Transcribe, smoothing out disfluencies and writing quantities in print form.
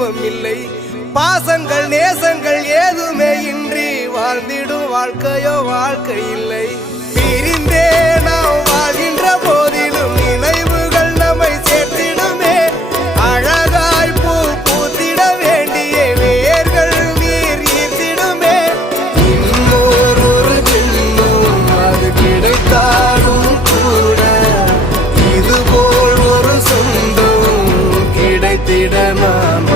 தெய்வம் இல்லை. பாசங்கள் நேசங்கள் ஏதுமே இன்றி வாழ்ந்திடும் வாழ்க்கையோ வாழ்க்கை இல்லை. பிரிந்தே நாம் வாழ்கின்ற போதிலும் நினைவுகள் நம்மை சேர்த்திடுமே. அழகாய் பூ பூத்திட வேண்டிய வேர்கள் நீர் ஈர்த்திடுமே. இன்னொரு ஜென்மம் அது கிடைத்தாலும் கூட இதுபோல் ஒரு சொந்தம் கிடைத்திட நாம்